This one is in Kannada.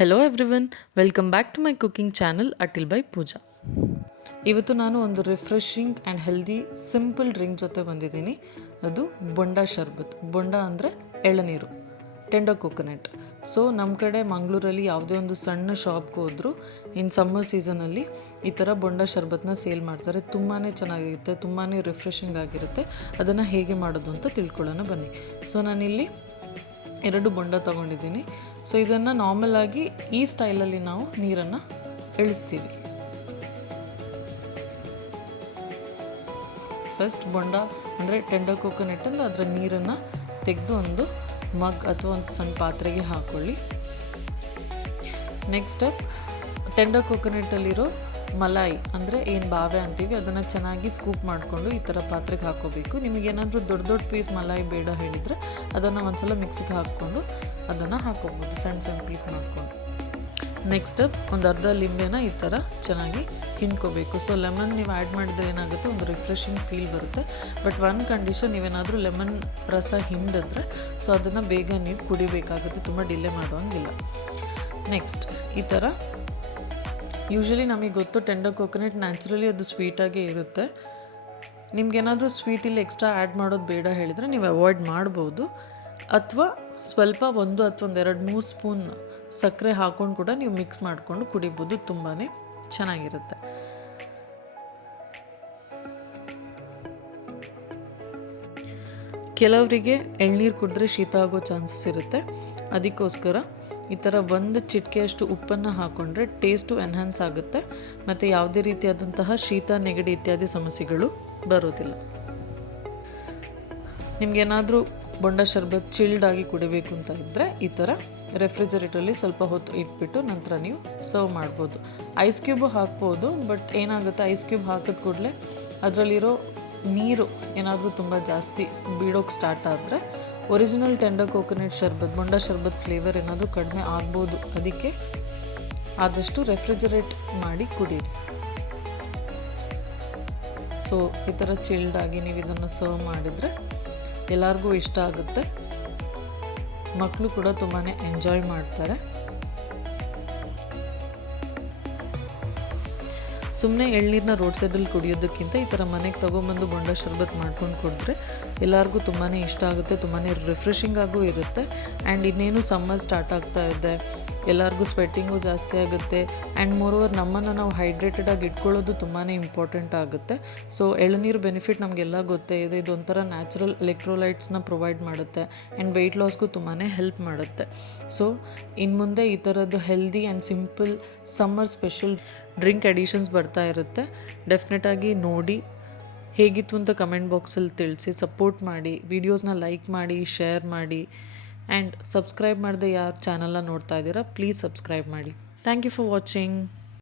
Hello everyone, welcome back to my cooking channel ಅಟಿಲ್ ಬೈ ಪೂಜಾ. ಇವತ್ತು ನಾನು ಒಂದು refreshing and healthy simple drink ಜೊತೆ ಬಂದಿದ್ದೀನಿ. ಅದು ಬೊಂಡ ಶರ್ಬತ್. ಬೊಂಡ ಅಂದರೆ ಎಳನೀರು, ಟೆಂಡರ್ ಕೋಕೋನಟ್. ಸೊ ನಮ್ಮ ಕಡೆ ಮಂಗಳೂರಲ್ಲಿ ಯಾವುದೇ ಒಂದು ಸಣ್ಣ ಶಾಪ್ಗೆ ಹೋದರೂ ಇನ್ ಸಮ್ಮರ್ ಸೀಸನಲ್ಲಿ ಈ ಥರ ಬೊಂಡ ಶರ್ಬತ್ನ ಸೇಲ್ ಮಾಡ್ತಾರೆ. ತುಂಬಾ ಚೆನ್ನಾಗಿರುತ್ತೆ, ತುಂಬಾ ರಿಫ್ರೆಶಿಂಗ್ ಆಗಿರುತ್ತೆ. ಅದನ್ನು ಹೇಗೆ ಮಾಡೋದು ಅಂತ ತಿಳ್ಕೊಳ್ಳೋಣ ಬನ್ನಿ. ಸೊ ನಾನಿಲ್ಲಿ 2 ಬೊಂಡ ತೊಗೊಂಡಿದ್ದೀನಿ. ಸೊ ಇದನ್ನು ನಾರ್ಮಲ್ ಆಗಿ ಈ ಸ್ಟೈಲಲ್ಲಿ ನಾವು ನೀರನ್ನು ಇಳಿಸ್ತೀವಿ. ಫಸ್ಟ್ ಬೊಂಡ ಅಂದರೆ ಟೆಂಡರ್ ಕೋಕೋನಟ್ ಅಂದರೆ ಅದರ ನೀರನ್ನು ತೆಗೆದು ಒಂದು ಮಗ್ ಅಥವಾ ಒಂದು ಸಣ್ಣ ಪಾತ್ರೆಗೆ ಹಾಕ್ಕೊಳ್ಳಿ. ನೆಕ್ಸ್ಟ್ ಸ್ಟೆಪ್, ಟೆಂಡರ್ ಕೋಕೋನಟ್ಟಲ್ಲಿರೋ ಮಲಾಯಿ ಅಂದರೆ ಏನು ಬಾವೆ ಅಂತೀವಿ ಅದನ್ನು ಚೆನ್ನಾಗಿ ಸ್ಕೂಪ್ ಮಾಡಿಕೊಂಡು ಈ ಥರ ಪಾತ್ರೆಗೆ ಹಾಕ್ಕೋಬೇಕು. ನಿಮಗೇನಾದರೂ ದೊಡ್ಡ ದೊಡ್ಡ ಪೀಸ್ ಮಲಾಯಿ ಬೇಡ ಹೇಳಿದರೆ ಅದನ್ನು ಒಂದ್ಸಲ ಮಿಕ್ಸಿಗೆ ಹಾಕ್ಕೊಂಡು ಅದನ್ನು ಹಾಕ್ಕೋಬೋದು, ಸಣ್ಣ ಸಣ್ಣ ಪೀಸ್ ಮಾಡಿಕೊಂಡು. ನೆಕ್ಸ್ಟ್ ಸ್ಟೆಪ್, ಒಂದು ಅರ್ಧ ಲಿಂಬೆನ ಈ ಥರ ಚೆನ್ನಾಗಿ ಹಿಂಡ್ಕೋಬೇಕು. ಸೊ ಲೆಮನ್ ನೀವು ಆ್ಯಡ್ ಮಾಡಿದರೆ ಏನಾಗುತ್ತೆ, ಒಂದು ರಿಫ್ರೆಶಿಂಗ್ ಫೀಲ್ ಬರುತ್ತೆ. ಬಟ್ ಒನ್ ಕಂಡೀಷನ್, ನೀವೇನಾದರೂ ಲೆಮನ್ ರಸ ಹಿಂಡಿದ್ರೆ ಸೊ ಅದನ್ನು ಬೇಗ ನೀವು ಕುಡಿಬೇಕಾಗುತ್ತೆ, ತುಂಬ ಡಿಲೇ ಮಾಡುವಂಗಿಲ್ಲ. ನೆಕ್ಸ್ಟ್ ಈ ಥರ ಯೂಶ್ವಲಿ ನಮಗೆ ಗೊತ್ತು ಟೆಂಡರ್ ಕೋಕೋನಟ್ ನ್ಯಾಚುರಲಿ ಅದು ಸ್ವೀಟಾಗೇ ಇರುತ್ತೆ. ನಿಮ್ಗೇನಾದರೂ ಸ್ವೀಟ್ ಇಲ್ಲಿ ಎಕ್ಸ್ಟ್ರಾ ಆ್ಯಡ್ ಮಾಡೋದು ಬೇಡ ಹೇಳಿದರೆ ನೀವು ಅವಾಯ್ಡ್ ಮಾಡ್ಬೋದು, ಅಥವಾ ಸ್ವಲ್ಪ 1 ಅಥವಾ 2-3 ಸ್ಪೂನ್ ಸಕ್ಕರೆ ಹಾಕ್ಕೊಂಡು ಕೂಡ ನೀವು ಮಿಕ್ಸ್ ಮಾಡಿಕೊಂಡು ಕುಡಿಬೋದು, ತುಂಬಾ ಚೆನ್ನಾಗಿರುತ್ತೆ. ಕೆಲವರಿಗೆ ಎಳ್ನೀರು ಕುಡಿದ್ರೆ ಶೀತ ಆಗೋ ಚಾನ್ಸಸ್ ಇರುತ್ತೆ. ಅದಕ್ಕೋಸ್ಕರ ಈ ಥರ 1 ಚಿಟಿಕೆಯಷ್ಟು ಉಪ್ಪನ್ನು ಹಾಕ್ಕೊಂಡ್ರೆ ಟೇಸ್ಟು ಎನ್ಹಾನ್ಸ್ ಆಗುತ್ತೆ ಮತ್ತು ಯಾವುದೇ ರೀತಿಯಾದಂತಹ ಶೀತ, ನೆಗಡಿ ಇತ್ಯಾದಿ ಸಮಸ್ಯೆಗಳು ಬರೋದಿಲ್ಲ. ನಿಮಗೇನಾದರೂ ಬೊಂಡ ಶರ್ಬತ್ ಚಿಲ್ಡ್ ಆಗಿ ಕುಡಿಬೇಕು ಅಂತ ಇದ್ದರೆ ಈ ಥರ ರೆಫ್ರಿಜರೇಟರಲ್ಲಿ ಸ್ವಲ್ಪ ಹೊತ್ತು ಇಟ್ಬಿಟ್ಟು ನಂತರ ನೀವು ಸರ್ವ್ ಮಾಡ್ಬೋದು. ಐಸ್ ಕ್ಯೂಬು ಹಾಕ್ಬೋದು, ಬಟ್ ಏನಾಗುತ್ತೆ, ಐಸ್ ಕ್ಯೂಬ್ ಹಾಕಿದ ಕೂಡಲೇ ಅದರಲ್ಲಿರೋ ನೀರು ಏನಾದರೂ ತುಂಬ ಜಾಸ್ತಿ ಬೀಳೋಕ್ಕೆ ಸ್ಟಾರ್ಟ್ ಆದರೆ ಒರಿಜಿನಲ್ ಟೆಂಡರ್ ಕೋಕೋನಟ್ ಶರ್ಬತ್, ಬೊಂಡ ಶರ್ಬತ್ ಫ್ಲೇವರ್ ಏನಾದರೂ ಕಡಿಮೆ ಆಗ್ಬೋದು. ಅದಕ್ಕೆ ಆದಷ್ಟು ರೆಫ್ರಿಜರೇಟ್ ಮಾಡಿ ಕುಡೀರಿ. ಸೊ ಈ ಥರ ಚಿಲ್ಡಾಗಿ ನೀವು ಇದನ್ನು ಸರ್ವ್ ಮಾಡಿದರೆ ಎಲ್ಲರಿಗೂ ಇಷ್ಟ ಆಗುತ್ತೆ, ಮಕ್ಕಳು ಕೂಡ ತುಂಬಾ ಎಂಜಾಯ್ ಮಾಡ್ತಾರೆ. ಸುಮ್ಮನೆ ಎಳ್ನೀರನ್ನ ರೋಡ್ ಸೈಡಲ್ಲಿ ಕುಡಿಯೋದಕ್ಕಿಂತ ಈ ಥರ ಮನೆಗೆ ತೊಗೊಂಬಂದು ಬೊಂಡ ಶರ್ಬತ್ ಮಾಡ್ಕೊಂಡು ಕುಡಿದ್ರೆ ಎಲ್ಲರಿಗೂ ತುಂಬಾ ಇಷ್ಟ ಆಗುತ್ತೆ, ತುಂಬಾ ರಿಫ್ರೆಶಿಂಗ್ ಆಗೂ ಇರುತ್ತೆ. ಆ್ಯಂಡ್ ಇನ್ನೇನು ಸಮ್ಮರ್ ಸ್ಟಾರ್ಟ್ ಆಗ್ತಾ ಇದೆ, ಎಲ್ಲರಿಗೂ ಸ್ವೆಟ್ಟಿಂಗು ಜಾಸ್ತಿ ಆಗುತ್ತೆ. ಆ್ಯಂಡ್ ಮೋರೋವರ್ ನಮ್ಮನ್ನು ನಾವು ಹೈಡ್ರೇಟೆಡಾಗಿ ಇಟ್ಕೊಳ್ಳೋದು ತುಂಬಾ ಇಂಪಾರ್ಟೆಂಟ್ ಆಗುತ್ತೆ. ಸೊ ಎಳನೀರು ಬೆನಿಫಿಟ್ ನಮಗೆಲ್ಲ ಗೊತ್ತೇ ಇದೆ, ಇದೊಂಥರ ನ್ಯಾಚುರಲ್ ಎಲೆಕ್ಟ್ರೋಲೈಟ್ಸ್ನ ಪ್ರೊವೈಡ್ ಮಾಡುತ್ತೆ ಆ್ಯಂಡ್ ವೆಯ್ಟ್ ಲಾಸ್ಗೂ ತುಂಬಾ ಹೆಲ್ಪ್ ಮಾಡುತ್ತೆ. ಸೊ ಇನ್ನು ಮುಂದೆ ಈ ಥರದ್ದು healthy and simple summer special drink editions ಬರ್ತಾ ಇರುತ್ತೆ. ಡೆಫಿನೆಟಾಗಿ ನೋಡಿ, ಹೇಗಿತ್ತು ಅಂತ ಕಮೆಂಟ್ ಬಾಕ್ಸಲ್ಲಿ ತಿಳಿಸಿ, ಸಪೋರ್ಟ್ ಮಾಡಿ, ವೀಡಿಯೋಸ್ನ ಲೈಕ್ ಮಾಡಿ, ಶೇರ್ ಮಾಡಿ. ಆ್ಯಂಡ್ ಸಬ್ಸ್ಕ್ರೈಬ್ ಮಾಡದೆ ಯಾರು ಚಾನಲ್ನ ನೋಡ್ತಾ ಇದ್ದೀರಾ ಪ್ಲೀಸ್ ಸಬ್ಸ್ಕ್ರೈಬ್ ಮಾಡಿ. Thank you for watching.